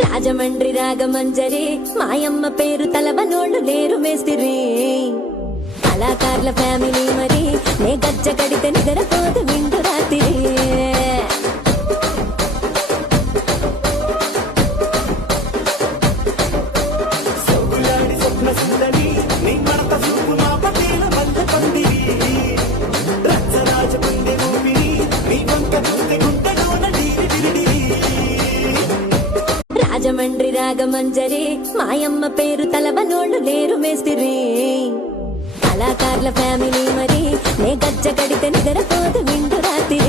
రాజమండ్రి రాగమంజరి మాయమ్మ పేరు తలవనోళ్ళు లేరు మేస్తిరి కళాకారుల ఫ్యామిలీ మరి నే గజ్జ కడితే నిద్రపోదు విండు రాత్రి రాజమండ్రి రాగమంజరి మాయమ్మ పేరు తలవనోళ్ళు లేరు మేస్తిరి కళాకారుల ఫ్యామిలీ మరి నే గజ్జ కడితే నిద్రపోదు విండు రాత్రి